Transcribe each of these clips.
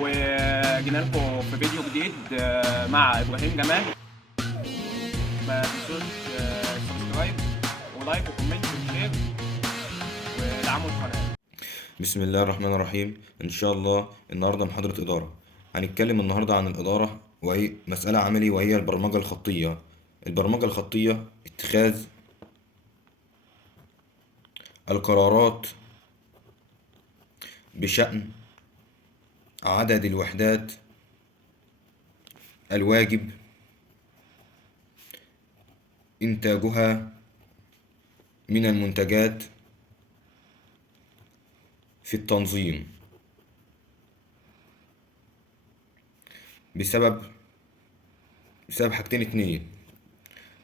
وجينا لكم في فيديو جديد مع ابراهيم جمال. ما تنسوش سبسكرايب ولايك وكومنت وشير ودعموا القناه. بسم الله الرحمن الرحيم. إن شاء الله النهاردة محاضرة إدارة. هنتكلم النهاردة عن الإدارة وهي مسألة عملي، وهي البرمجة الخطية. البرمجة الخطية اتخاذ القرارات بشأن عدد الوحدات الواجب إنتاجها من المنتجات في التنظيم بسبب حاجتين اتنين.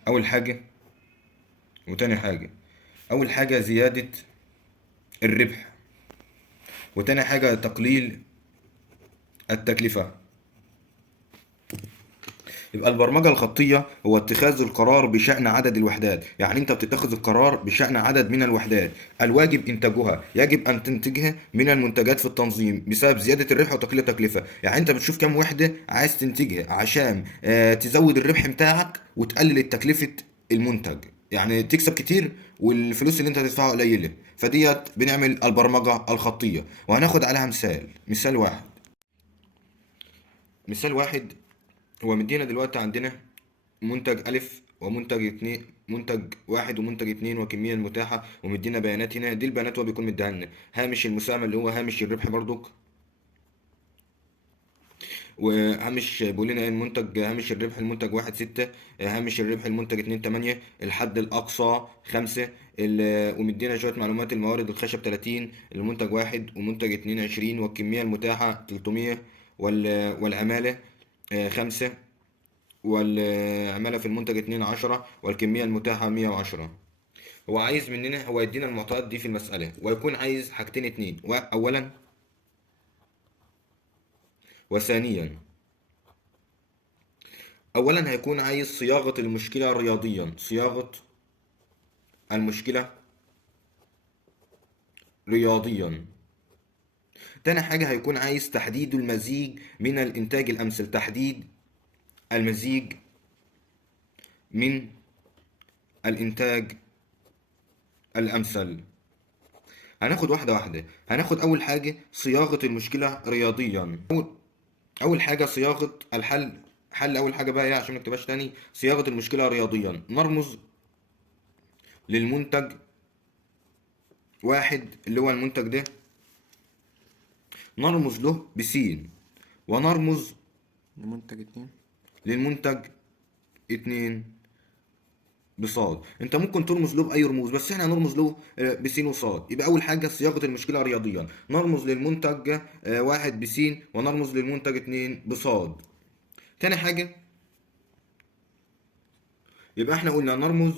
أول حاجة وتاني حاجة. أول حاجة زيادة الربح، وتاني حاجة تقليل التكلفة. يبقى البرمجة الخطية هو اتخاذ القرار بشأن عدد الوحدات، يعني انت بتتخذ القرار بشأن عدد من الوحدات الواجب انتاجها، يجب ان تنتجها من المنتجات في التنظيم بسبب زيادة الربح وتقليل التكلفة. يعني انت بتشوف كم وحدة عايز تنتجها عشان تزود الربح بتاعك وتقلل تكلفة المنتج، يعني تكسب كتير والفلوس اللي انت هتدفعها قليلة. فديت بنعمل البرمجة الخطية، وهناخد عليها مثال واحد. هو مدينا دلوقتي عندنا منتج ألف ومنتج اتنين، منتج واحد ومنتج اتنين والكمية المتاحة، ومدينا بيانات هنا. دي البيانات هو بيكون مديها لنا. هامش المساهمة اللي هو هامش الربح برضك، وهامش بيقول لنا المنتج هامش الربح المنتج واحد ستة، هامش الربح المنتج اتنين تمانية، الحد الأقصى خمسة. ومدينا شوية معلومات. الموارد الخشب 30، المنتج واحد ومنتج اتنين 20، والكمية المتاحة 300، والعمالة خمسة، والعمالة في المنتج اتنين 10، والكمية المتاحة 110. هو عايز مننا، هو يدينا المعطيات دي في المسألة، ويكون عايز حاجتين اتنين. أولا وثانيا. أولا هيكون عايز صياغة المشكلة رياضيا، صياغة المشكلة رياضيا. تاني حاجة هيكون عايز تحديد المزيج من الإنتاج الأمثل، تحديد المزيج من الإنتاج الأمثل. هناخد واحدة واحدة. هناخد أول حاجة صياغة المشكلة رياضيا. أول حاجة صياغة الحل. أول حاجة بقى إيه عشان منكتبهاش تاني؟ صياغة المشكلة رياضيا. نرمز للمنتج واحد اللي هو المنتج ده، نرمز له بسين، ونرمز المنتج اتنين للمنتج اتنين بصاد. انت ممكن ترمز له باي رموز، بس احنا هنرمز له بسين وصاد. يبقى اول حاجه صياغه المشكله رياضيا، نرمز للمنتج واحد بسين، ونرمز للمنتج اتنين بصاد. تاني حاجه، يبقى احنا قلنا نرمز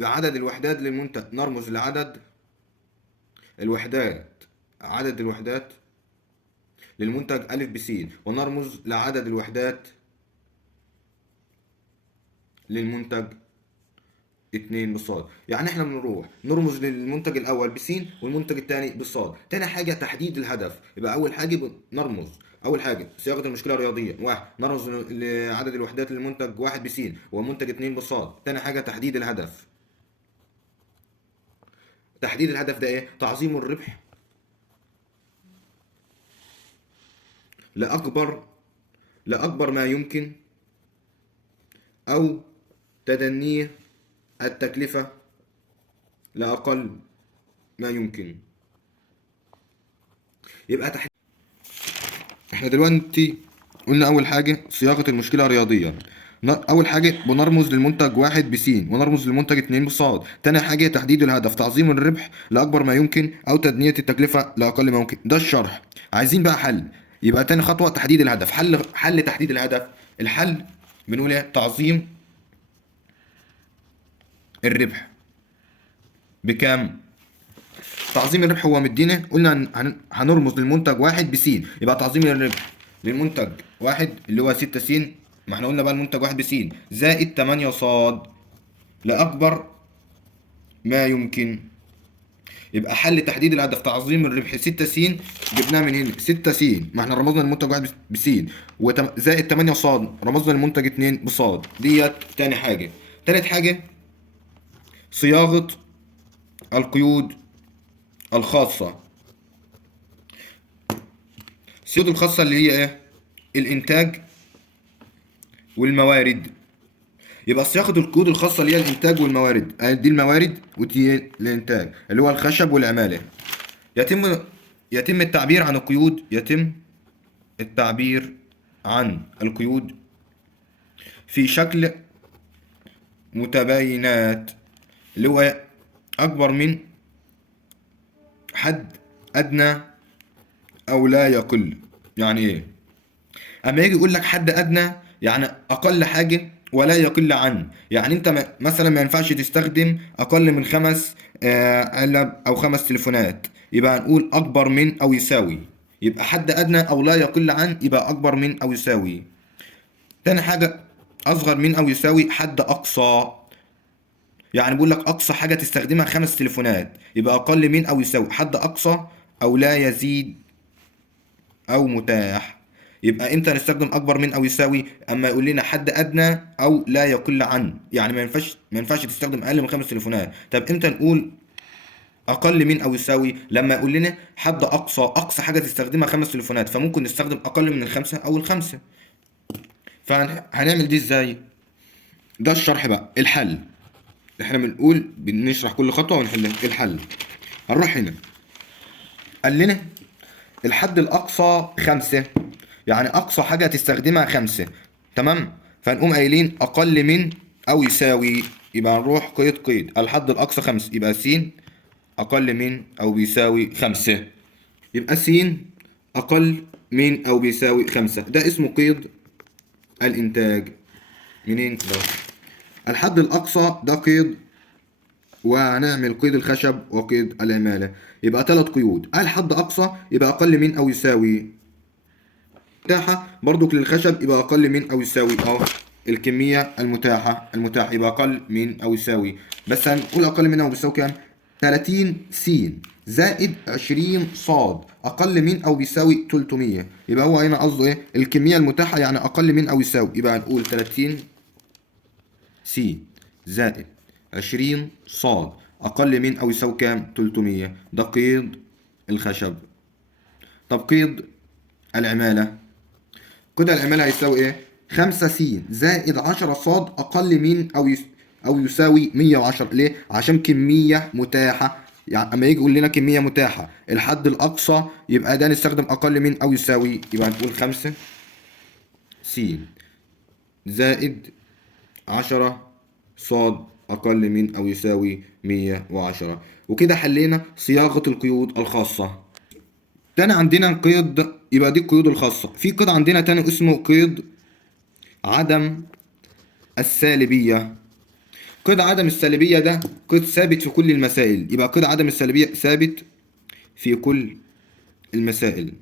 لعدد الوحدات للمنتج، نرمز لعدد الوحدات، عدد الوحدات للمنتج ألف بسين، ونرمز لعدد الوحدات للمنتج اتنين بصاد. يعني احنا بنروح نرمز للمنتج الاول بسين والمنتج الثاني بصاد. تاني حاجه تحديد الهدف. يبقى اول حاجه نرمز، اول حاجه صياغه المشكله الرياضيه، واحد نرمز لعدد الوحدات للمنتج واحد بسين ومنتج اتنين بصاد. تاني حاجه تحديد الهدف. تحديد الهدف ده ايه؟ تعظيم الربح لاكبر ما يمكن، او تدنيه التكلفه لاقل ما يمكن. يبقى احنا دلوقتي قلنا اول حاجه صياغه المشكله رياضيا. اول حاجه بنرمز للمنتج واحد بسين ونرمز للمنتج اتنين بصاد. تاني حاجه تحديد الهدف، تعظيم الربح لاكبر ما يمكن او تدنيه التكلفه لاقل ما يمكن. ده الشرح. عايزين بقى حل. يبقى تاني خطوه تحديد الهدف. حل تحديد الهدف. الحل بنقول ايه؟ تعظيم الربح بكام؟ تعظيم الربح هو مدينا، قلنا هنرمز للمنتج واحد بسين، يبقى تعظيم الربح للمنتج واحد اللي هو 6 س، ما احنا قلنا بقى المنتج واحد بسين زائد 8 صاد لأكبر ما يمكن. يبقى حل تحديد الهدف تعظيم الربح 6 س، جبناها من هنا 6 س، ما احنا رمزنا المنتج واحد بس، زائد 8 ص رمزنا المنتج 2 بصاد. ديت تاني حاجة. تالت حاجة صياغة القيود الخاصة. القيود الخاصة اللي هي ايه؟ الانتاج والموارد. يبقى صياغة القيود الخاصة اللي هي الانتاج والموارد، دي الموارد ودي الانتاج اللي هو الخشب والعمالة. يتم التعبير عن القيود، يتم التعبير عن القيود في شكل متباينات، اللي هو أكبر من حد أدنى أو لا يقل. يعني إيه؟ أما يجي يقول لك حد أدنى يعني أقل حاجة ولا يقل عن، يعني أنت مثلا ما ينفعش تستخدم أقل من 5 علب أو 5 تليفونات، يبقى هنقول أكبر من أو يساوي. يبقى حد أدنى أو لا يقل عن يبقى أكبر من أو يساوي. تاني حاجة أصغر من أو يساوي حد أقصى، يعني بيقول لك أقصى حاجة تستخدمها 5 تليفونات، يبقى أقل من أو يساوي حد أقصى أو لا يزيد أو متاح. يبقى امتى نستخدم اكبر من او يساوي؟ اما يقول لنا حد ادنى او لا يقل عن، يعني ما ينفعش تستخدم اقل من 5 تليفونات. طب امتى نقول اقل من او يساوي؟ لما يقول لنا حد اقصى حاجه تستخدمها 5 تليفونات، فممكن نستخدم اقل من الخمسه او الخمسه. فهنعمل دي ازاي؟ ده الشرح بقى. الحل احنا بنشرح كل خطوه ونحلها. الحل هنروح هنا، قال لنا الحد الأقصى 5، يعني أقصى حاجة تستخدمها 5. تمام؟ فنقوم قايلين أقل من أو يساوي، يبقى نروح قيد الحد الأقصى 5، يبقى س أقل من أو بيساوي 5. يبقى س أقل من أو بيساوي 5، ده اسمه قيد الإنتاج. منين ده؟ الحد الأقصى ده قيد، وهنعمل قيد الخشب وقيد العمالة. يبقى 3 قيود. الحد أقصى يبقى أقل من أو يساوي متاحة، برضو للخشب يبقى أقل من أو يساوي الكمية المتاحة يبقى أقل من أو يساوي، بس هنقول أقل من أو بيساوي كام؟ 30 س زائد 20 ص أقل من أو بيساوي 300. يبقى هو هنا قصده إيه؟ الكمية المتاحة يعني أقل من أو يساوي، يبقى هنقول 30 س زائد 20 ص أقل من أو يساوي كام؟ 300. ده قيد الخشب. طب قيد العمالة، قيد العمالة هيساوي إيه؟ 5 س زائد 10 ص أقل من أو يساوي 110. ليه؟ عشان كمية متاحة. يعني أما يجي يقول لنا كمية متاحة الحد الأقصى، يبقى ده نستخدم أقل من أو يساوي، يبقى نقول 5 س زائد 10 ص أقل من أو يساوي 110. وكده حلينا صياغة القيود الخاصة. تاني عندنا قيد، يبقى دي القيود الخاصة. في قيد عندنا تاني اسمه قيد عدم السالبية. قيد عدم السالبية ده قيد ثابت في كل المسائل، يبقى قيد عدم السالبية ثابت في كل المسائل.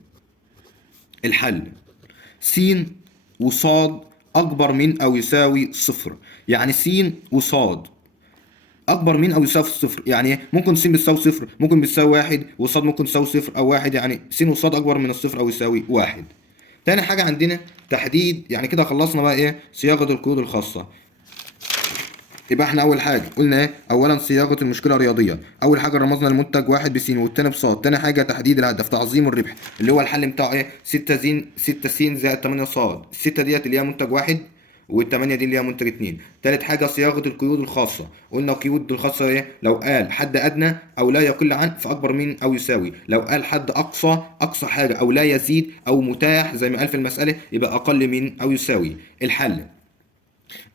الحل س وصاد أكبر من أو يساوي صفر، يعني س وصاد أكبر من أو يساوي صفر. يعني ممكن س بتساوي صفر، ممكن بتساوي واحد، وصاد ممكن تساوي صفر أو واحد، يعني س وصاد أكبر من الصفر أو يساوي واحد. تاني حاجة عندنا تحديد، يعني كده خلصنا بقى إيه؟ صياغة القيود الخاصة. يبقى احنا اول حاجه قلنا ايه؟ اولا صياغه المشكله الرياضيه. اول حاجه رمزنا المنتج واحد بس والتاني بصاد. تاني حاجه تحديد الهدف تعظيم الربح، اللي هو الحل بتاعه ايه؟ 6 س زائد 8 صاد. الستة ديت اللي هي منتج واحد، والثمانية دي اللي هي منتج اتنين. تالت حاجة صياغة القيود الخاصة. قلنا القيود الخاصة ايه؟ لو قال حد أدنى أو لا يقل عن فأكبر من أو يساوي. لو قال حد أقصى حاجة أو لا يزيد أو متاح زي ما قال في المسألة يبقى أقل من أو يساوي. الحل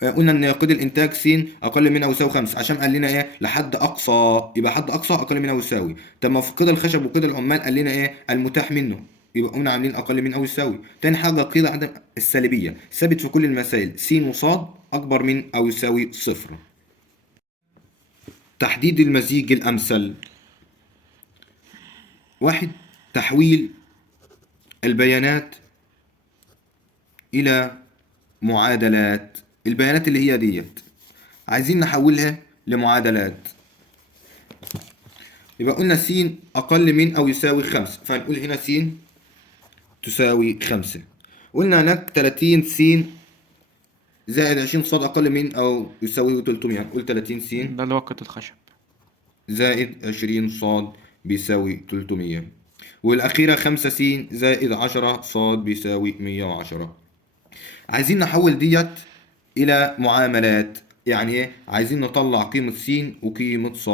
قلنا ان قيد الانتاج س اقل من او يساوي 5، عشان قال لنا ايه؟ لحد اقصى، يبقى حد اقصى اقل من او يساوي. طب ما في قيد الخشب وقيد العمال قال لنا ايه؟ المتاح منه، يبقى قمنا عاملين اقل من او يساوي. تاني حاجه قيد عدم السالبيه ثابت في كل المسائل، س وصاد اكبر من او يساوي صفر. تحديد المزيج الامثل. واحد، تحويل البيانات الى معادلات. البيانات اللي هي ديت عايزين نحولها لمعادلات. يبقى قلنا س أقل من أو يساوي 5، فهنقول هنا س تساوي 5. قلنا هناك 30 س زائد 20 ص أقل من أو يساوي 300، هنقول 30 س ده اللي هو قطع الخشب. زائد 20 ص بيساوي 300. والأخيرة 5 س زائد 10 ص بيساوي 110. عايزين نحول ديت إلى معاملات. يعني إيه؟ عايزين نطلع قيمة س وقيمة ص.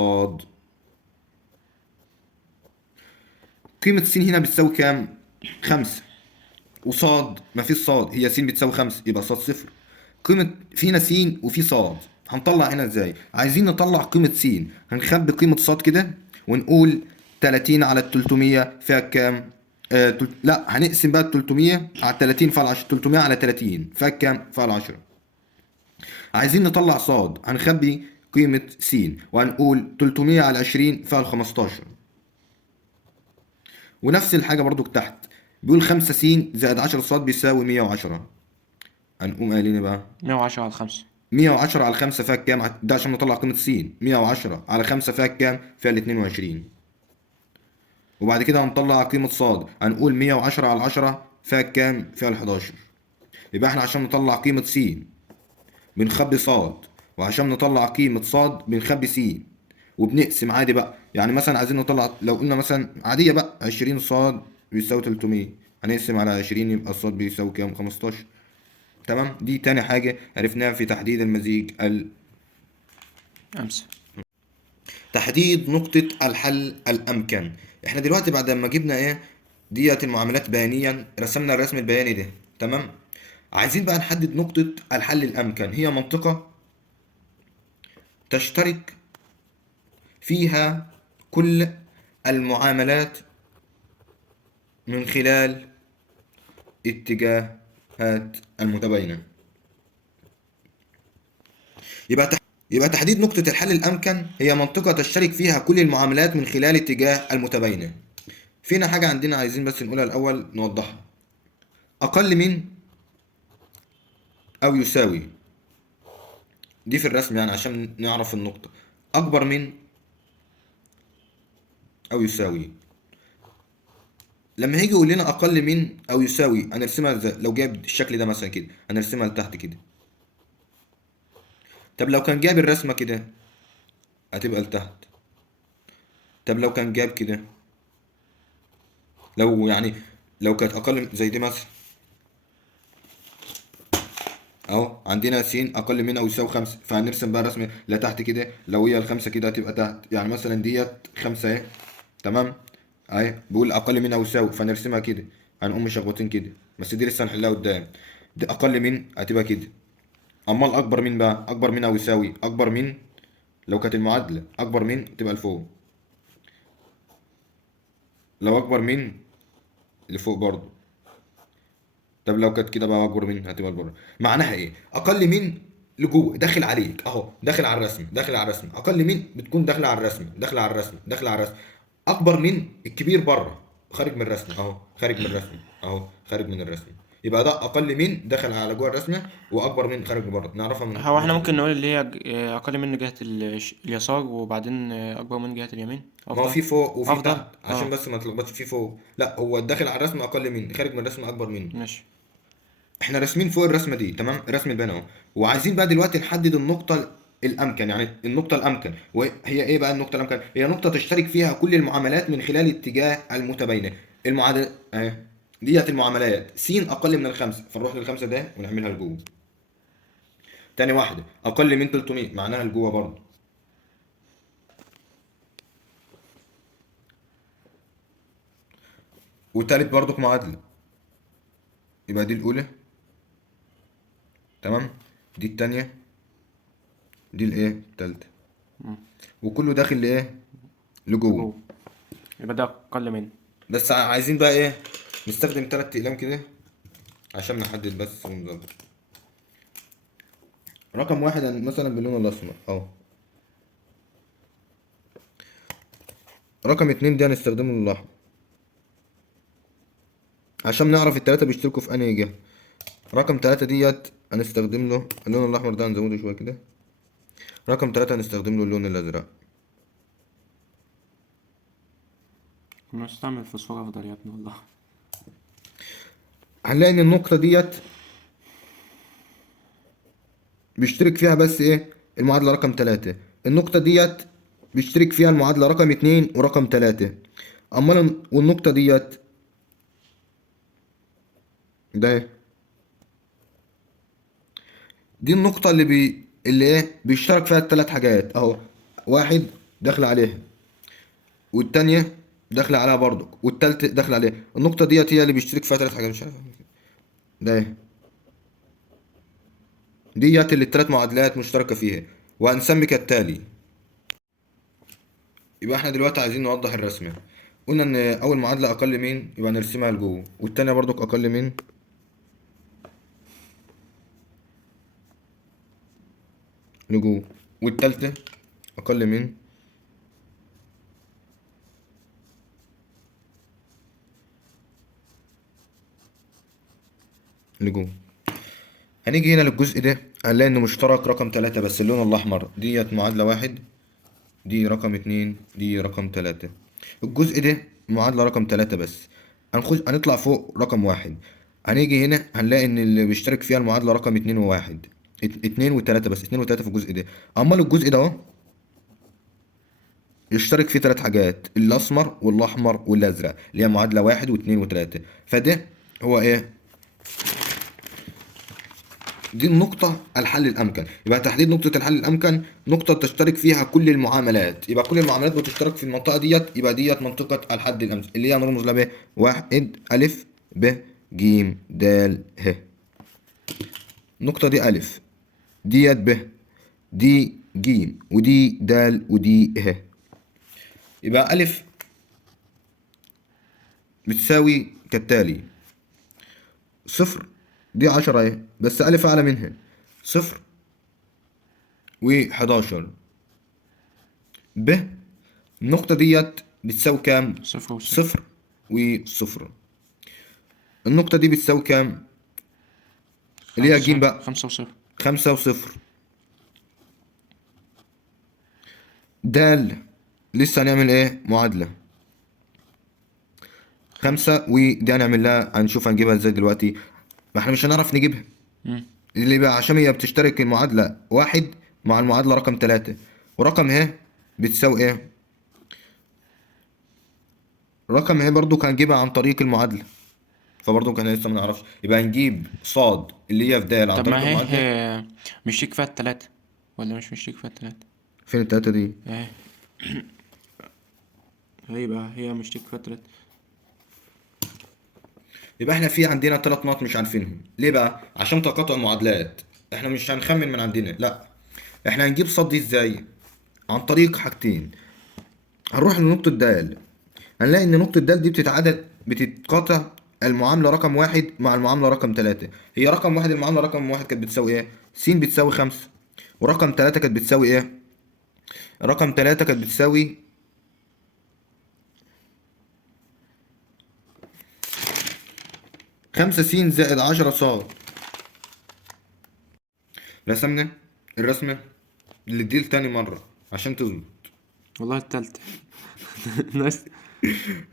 قيمة س هنا بتساوي كام؟ 5. وصاد مفيش صاد، هي س بتساوي 5 يبقى صاد صفر. قيمة فينا س وفي صاد، هنطلع هنا ازاي؟ عايزين نطلع قيمة س، هنخبي قيمة صاد كده ونقول 30 على 300 فيها كام؟ لا، هنقسم بقى 300 على 30 فيها 10. 300 على 30 فيها كام؟ فيها 10. عايزين نطلع صاد، هنخبي قيمة س وهنقول 300 على 20 فيها 15. ونفس الحاجة برضو تحت، بيقول 5 س زائد 10 ص بيساوي 110. هنقوم قايلين إيه بقى؟ 110 على 5. 110 على 5 فيها كام؟ ده عشان نطلع قيمة س. 110 على 5 فيها كام؟ فيها ال 22. وبعد كده هنطلع قيمة ص، هنقول 110 على 10 فيها كام؟ فيها ال 11. يبقى احنا عشان نطلع قيمة س بنخبي ص، وعشان نطلع قيمة ص بنخبي س، وبنقسم عادي بقى. يعني مثلا عايزين نطلع، لو قلنا مثلا عادية بقى 20 ص بيساوي 300، هنقسم على 20 يبقى الص بيساوي كام؟ 15. تمام. دي تاني حاجة عرفناها في تحديد المزيج أمس. تحديد نقطة الحل الأمكن. احنا دلوقتي بعد ما جبنا ايه ديت المعاملات بيانيا، رسمنا الرسم البياني ده، تمام. عايزين بقى نحدد نقطة الحل الأمكن. هي منطقة تشترك فيها كل المعاملات من خلال اتجاهات المتباينة. يبقى تحديد نقطة الحل الأمكن هي منطقة تشترك فيها كل المعاملات من خلال اتجاه المتباينة. فينا حاجة عندنا عايزين بس نقولها الأول نوضحها. أقل من أو يساوي، دي في الرسم يعني عشان نعرف النقطة. أكبر من أو يساوي. لما هيجي يقول لنا أقل من أو يساوي هنرسمها ازاي؟ لو جاب الشكل ده مثلا كده هنرسمها لتحت كده. طب لو كان جاب الرسمة كده هتبقى لتحت. طب لو كان جاب كده، لو يعني لو كانت أقل زي دي مثلا، اهو عندنا س اقل من او يساوي 5، فهنرسم بقى رسمه لتحت كده. لو هي الخمسه كده هتبقى تحت، يعني مثلا ديت 5 اهي، تمام. اهي بيقول اقل من او يساوي فنرسمها كده، هنقوم مشخبطين كده، بس دي لسه هنحلها قدام. دي اقل من هتبقى كده. امال اكبر من بقى، اكبر من او يساوي، اكبر من لو كانت المعادله اكبر من تبقى لفوق، لو اكبر من لفوق برضه. طب لو كانت كده بقى اكبر من هتبقى لبره. معناها ايه؟ اقل من لجوه داخل عليك اهو، داخل على الرسم، داخل على الرسم. اقل من بتكون داخله على الرسم، داخله على الرسم، داخله على الرسم. اكبر من الكبير بره، خارج من الرسم اهو، خارج من الرسم اهو، خارج من الرسم. يبقى ده اقل من داخل على جوه الرسمه، واكبر من خارج بره. نعرفها من هو احنا النقطه ممكن دي. نقول اللي هي أقل من جهة اليسار، وبعدين أكبر من جهة اليمين. ما هو أفضل. في فوق وفي أفضل. تحت عشان بس ما تلخبطش. في فوق، لا هو داخل على الرسم اقل من، خارج من الرسم اكبر منه. ماشي. احنا راسمين فوق الرسمه دي، تمام، رسم البيان اهو. وعايزين بقى دلوقتي نحدد النقطه الامكن. يعني النقطه الامكن وهي ايه بقى؟ النقطه الامكن هي نقطه تشترك فيها كل المعاملات من خلال اتجاه المتباينه. المعادله اهي، ديت المعاملات. س اقل من الخمسه فنروح للخمسه ده ونعملها لجوه. تاني واحده اقل من 300 معناها لجوه برضه. وتالت برضك معادله، يبقى دي الاولى، تمام، دي التانيه، دي الايه التالته. مم. وكله داخل لايه؟ لجوه. لجوه. يبقى ده أقل من. بس عايزين بقى ايه؟ نستخدم 3 اقلام كده عشان نحدد بس ونظبط. رقم واحد مثلا باللون الاسمر اهو. رقم 2 ده هنستخدمه اللون الاحمر عشان نعرف التلاتة بيشتركوا في انهي جهة. رقم 3 ديت هنستخدم له اللون الاحمر ده، هنزوده شوية كده. رقم 3 هنستخدم له اللون الازرق. نستعمل فوسفور افضل يا ابني والله. هنلاقي ان النقطة ديت بيشترك فيها بس ايه المعادلة رقم 3. النقطة ديت بيشترك فيها المعادلة رقم 2 ورقم 3. امال والنقطة ديت ده إيه؟ دي النقطة اللي ايه بيشترك فيها الثلاث حاجات اهو. واحد داخل عليها، والتانية داخلة عليها برضك، والتالتة داخلة عليها. النقطة ديت هي اللي بيشترك فيها ثلاث حاجات، مش عارف ده ايه. ديت اللي الثلاث معادلات مشتركة فيها، وهنسمي كالتالي. يبقى احنا دلوقتي عايزين نوضح الرسمة. قلنا ان اول معادلة اقل من يبقى نرسمها لجوه، والتانية برضك اقل من لجوه، والتالتة اقل من لجوه. هنيجي هنا للجزء ده هنلاقي انه مشترك رقم 3 بس اللون الاحمر. ديت معادلة واحد، دي رقم 2، دي رقم 3. الجزء ده معادلة رقم 3 بس. هنطلع فوق رقم واحد. هنيجي هنا هنلاقي ان اللي بيشترك فيها المعادلة رقم 2 وواحد. 2 و3 بس، 2 و3 في الجزء ده. امال الجزء ده اهو يشترك فيه ثلاث حاجات، الاسمر والاحمر والازرق، اللي هي معادلة واحد واثنين وثلاثة. فده هو ايه؟ دي النقطة الحل الأمكن. يبقى تحديد نقطة الحل الأمكن نقطة تشترك فيها كل المعاملات. يبقى كل المعاملات بتشترك في المنطقة ديت، يبقى ديت منطقة الحد الأمثل اللي هي نرمز لها ب واحد ألف ب ج د ه. النقطة دي ألف، ديت ب، دي ج، ودي د، ودي ه. يبقى ألف بتساوي كالتالي: صفر، دي 10 اهي بس ألف أعلى منها، صفر و11. ب النقطة ديت بتساوي كام؟ صفر وصفر. صفر وصفر. النقطة دي بتساوي كام؟ اللي هي ج بقى. 5 وصفر. 5 وصفر. دال لسه هنعمل ايه؟ معادلة. 5 ودي هنعمل لها، هنشوف هنجيبها ازاي دلوقتي. ما احنا مش هنعرف نجيبها. اللي بقى عشان هي بتشترك المعادلة واحد مع المعادلة رقم 3، ورقم ه بتساوي ايه؟ رقم ه برضو هنجيبها عن طريق المعادلة، فبرضو كان لسه ما نعرفش. يبقى هنجيب صاد اللي هي في دال عن طب طريق ما المعادلة. هي مشترك فيها التلاتة ولا مش مشترك فيها التلاتة؟ فين التلاتة دي؟ ايه هيبقى هي مشترك فيها التلاتة. يبقى احنا في عندنا ثلاث نقط مش عارفينهم. ليه بقى؟ عشان تقاطع المعادلات. احنا مش هنخمن من عندنا، لا، احنا هنجيب صاد دي ازاي؟ عن طريق حاجتين. هنروح لنقطة دال، هنلاقي ان نقطة دال دي بتتقاطع المعاملة رقم واحد مع المعاملة رقم 3. هي رقم واحد المعاملة رقم واحد كانت بتساوي ايه؟ س بتساوي 5، ورقم 3 كانت بتساوي ايه؟ رقم 3 كانت بتساوي 5 س زائد 10 ص. رسمنا الرسمة اللي دي تاني مرة عشان تظبط. والله التالتة. ناس.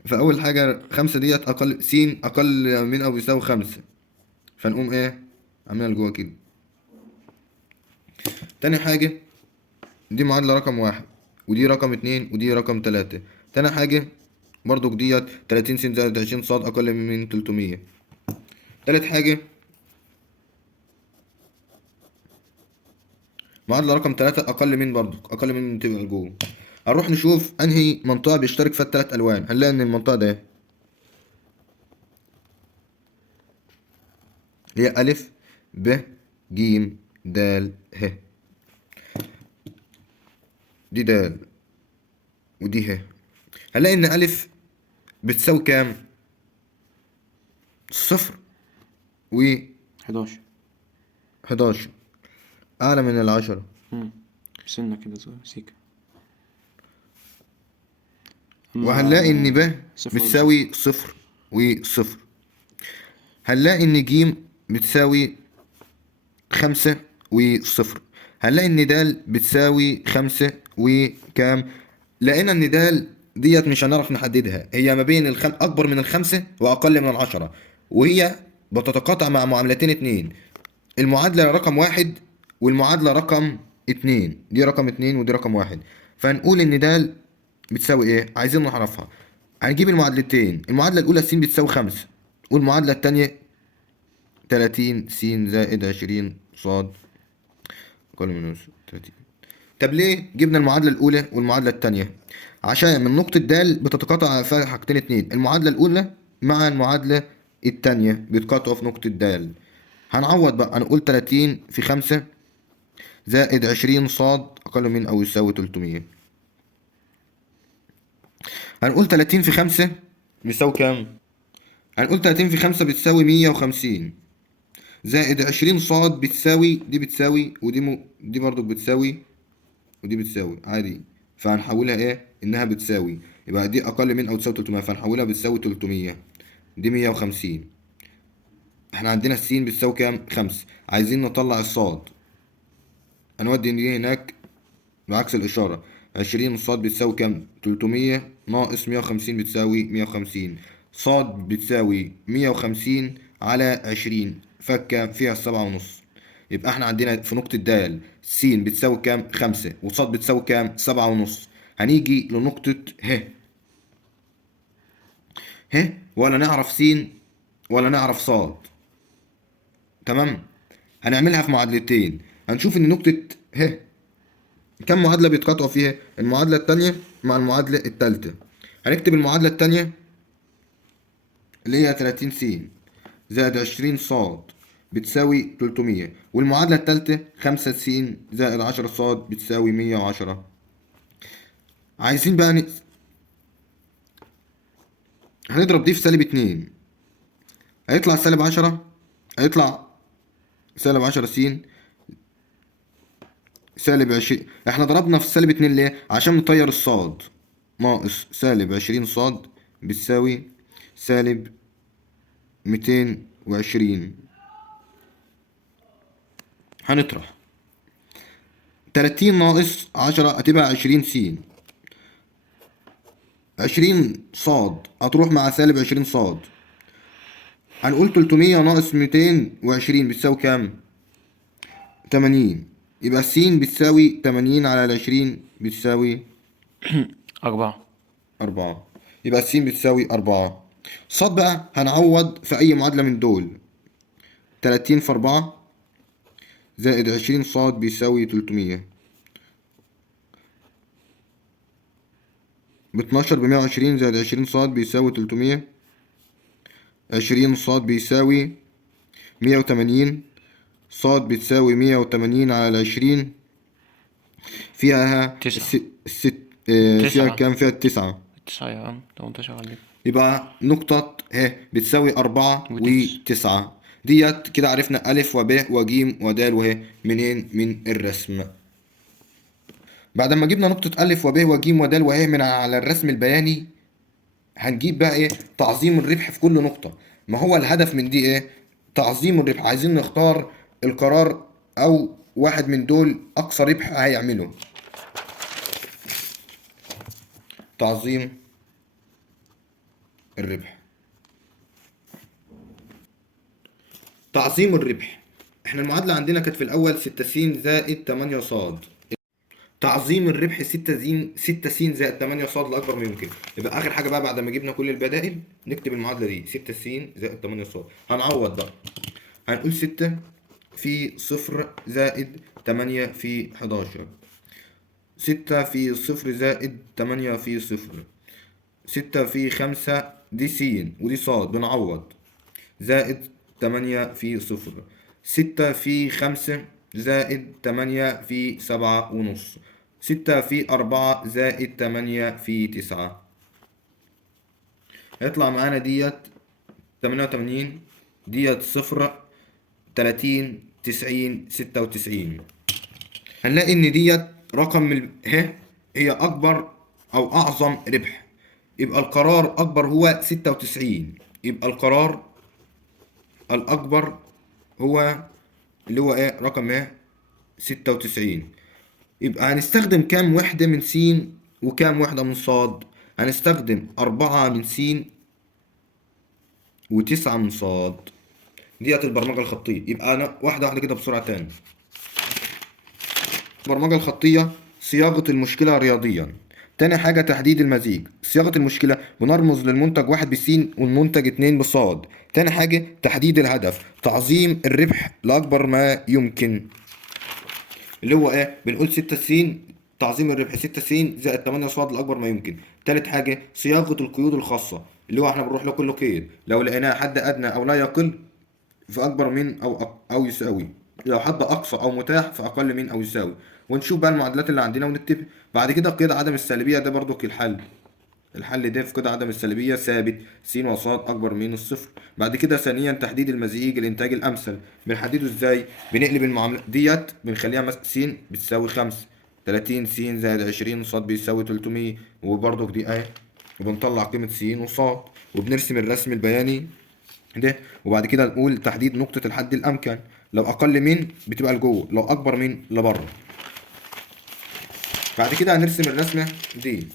فأول حاجة 5 ديت أقل، س أقل من أو بيساوي 5، فنقوم إيه عاملينها لجوه كده. تاني حاجة دي معادلة رقم واحد، ودي رقم 2، ودي رقم 3. تاني حاجة برضو ديت 30 س زائد 20 ص أقل من 300. تالت حاجة معادلة رقم 3 أقل من، برضو أقل من تبقى لجوه. هنروح نشوف أنهي منطقة بيشترك فيها التلات ألوان. هنلاقي إن المنطقة ده هي ألف ب ج د ه. دي د ودي ه. هنلاقي إن ألف بتساوي كام؟ صفر و 11. 11 أعلى من العشرة. سنة كده صغير سيكا. وهنلاقي إن ب صفر بتساوي صفر وصفر. هنلاقي إن ج بتساوي 5 وصفر. هنلاقي إن د بتساوي 5 وكام؟ لقينا إن د ديت مش هنعرف نحددها، هي ما بين اكبر من الخمسة واقل من العشرة، وهي بتتقاطع مع معادلتين اتنين، المعادلة رقم واحد والمعادلة رقم اتنين. دي رقم اتنين ودي رقم واحد. فنقول ان ده بتساوي ايه، عايزين نعرفها. هنجيب المعادلتين، المعادلة الأولى س بتساوي خمسة، والمعادلة التانية 30 س زائد 20 ص أقل من 30. طب ليه جبنا المعادلة الأولى والمعادلة التانية؟ عشان من نقطة د بتتقاطع فيها حاجتين اتنين، المعادلة الأولى مع المعادلة التانية بيتقاطعوا في نقطة د. هنعوض بقى، هنقول 30 في 5 زائد 20 ص أقل من أو يساوي 300. هنقول 30 في 5 بيساوي كام؟ هنقول 30 في 5 بتساوي 150 زائد 20 ص بتساوي دي بتساوي دي برضو بتساوي ودي بتساوي عادي، فهنحولها ايه انها بتساوي، يبقى دي اقل من او تساوي 300 فهنحولها بتساوي 300، دي 150. احنا عندنا السين بتساوي كام؟ 5. عايزين نطلع الصاد، هنودي دي هناك بعكس الاشاره. 20 صاد بتساوي كام؟ 300 ناقص 150 بتساوي 150. صاد بتساوي 150 على 20 فكه فيها 7.5. يبقى احنا عندنا في نقطة د س بتساوي كام؟ 5، وصاد بتساوي كام؟ 7.5. هنيجي لنقطة ه ولا نعرف س ولا نعرف صاد. تمام، هنعملها في معادلتين. هنشوف ان نقطة ه كم معادلة بيتقاطعوا فيها، المعادلة التانية مع المعادلة التالتة. هنكتب المعادلة التانية اللي هي 30 س زائد 20 ص بتساوي 300، والمعادلة التالتة 5 س زائد 10 ص بتساوي 110. عايزين بقى هنضرب دي في -2، هيطلع -10، هيطلع -10 س -20. احنا ضربنا في -2 ليه؟ عشان نطير الصاد، ناقص -20 ص بتساوي -220. هنطرح 30 ناقص 10 هتبقى 20 س، 20 صاد هتروح مع -20 صاد. هنقول 300 ناقص 220 بتساوي كام؟ 80. يبقى س بتساوي 80 على 20 بتساوي 4. 4. يبقى س بتساوي 4. صاد بقى هنعوض في أي معادلة من دول. 30 في 4 زائد 20 صاد بيساوي 300 ب12 ب120 زائد 20 صاد بيساوي 300. 20 صاد بيساوي 180، صاد بتساوي 180 على 20 فيها 9. فيها 9. كام؟ فيها 9. 9 يا عم، 18 عليك. يبقى نقطة ه بتساوي 4 وتس. و9. ديت كده عرفنا ألف وب وج ود وه منين؟ من الرسم. بعد ما جبنا نقطة ألف وب وج ود وه من على الرسم البياني، هنجيب بقى ايه؟ تعظيم الربح في كل نقطة. ما هو الهدف من دي ايه؟ تعظيم الربح. عايزين نختار القرار او واحد من دول اقصى ربح هيعمله. تعظيم الربح. تعظيم الربح، احنا المعادلة عندنا كانت في الاول 6 س زائد 8 ص. تعظيم الربح 6 س زائد 8 ص لاكبر ما يمكن. يبقى اخر حاجه بقى بعد ما جبنا كل البدائل نكتب المعادله دي 6 س زائد 8 ص. هنعوض بقى، هنقول 6 في 0 زائد 8 في 11. 6 في 0 زائد 8 في 0. 6 في 5 دي س ودي ص بنعوض زائد 8 في 0. 6 في 5 زائد 8 في 7.5. 6 في 4 زائد 8 في 9. هيطلع معانا ديت 88، ديت 0، 30، 90، 96. هنلاقي ان ديت رقم هي اكبر او اعظم ربح، يبقى القرار اكبر هو 96. يبقى القرار الاكبر هو اللي هو ايه؟ رقم 96. يبقى هنستخدم كام وحدة من س وكام وحدة من ص؟ هنستخدم 4 من س و9 من صاد. ديت البرمجة الخطية. يبقى أنا واحدة واحدة كده بسرعة تاني. البرمجة الخطية صياغة المشكلة رياضيا. تاني حاجة تحديد المزيج. صياغة المشكلة بنرمز للمنتج 1 بسين والمنتج 2 بصاد. تاني حاجة تحديد الهدف، تعظيم الربح لأكبر ما يمكن، اللي هو ايه؟ بنقول 6 س، تعظيم الربح 6 س زائد 8 صاد لأكبر ما يمكن. تالت حاجة صياغة القيود الخاصة، اللي هو احنا بنروح لكل قيد لو لقيناه حد أدنى أو لا يقل فأكبر من أو يساوي، لو حد أقصى أو متاح فأقل من أو يساوي. ونشوف بقى المعادلات اللي عندنا ونتفق. بعد كده قيد عدم السالبية، ده برضو الحل ده في قيد عدم السالبية ثابت س وصاد أكبر من الصفر. بعد كده ثانيا تحديد المزيج الإنتاج الأمثل. بنحدده إزاي؟ بنقلب المعاملة ديت بنخليها س بتساوي 5، 30 س زائد 20 صاد بيساوي 300، وبرضو دي أهي، وبنطلع قيمة س وصاد وبنرسم الرسم البياني ده. وبعد كده نقول تحديد نقطة الحد الأمكن، لو أقل من بتبقى لجوه، لو أكبر من لبره. بعد كده هنرسم الرسمة دي.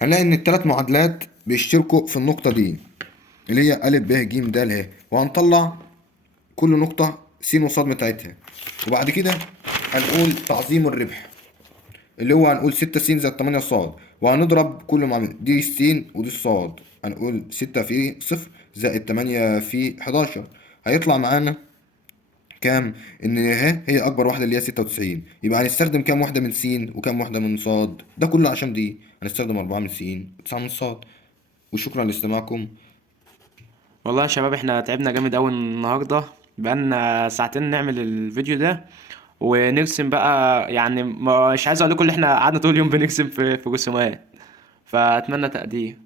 هنلاقي إن التلات معادلات بيشتركوا في النقطة دي اللي هي أ ب ج د ه، وهنطلع كل نقطة س وصاد بتاعتها. وبعد كده هنقول تعظيم الربح، اللي هو هنقول 6 س زائد 8 صاد، وهنضرب كل معاملة دي س ودي الصاد. هنقول 6 في صفر زائد 8 في 11، هيطلع معانا كام؟ ان هي اكبر واحده اللي هي 96. يبقى هنستخدم كام واحده من س وكام واحده من صاد؟ ده كله عشان دي هنستخدم 4 من س و9 من صاد. وشكرا لاستماعكم. والله يا شباب احنا تعبنا جامد أوي النهاردة، بقالنا ساعتين نعمل الفيديو ده ونرسم بقى. يعني مش عايز اقول لكم ان احنا قعدنا طول اليوم بنرسم في رسومات، فاتمنى تقدير.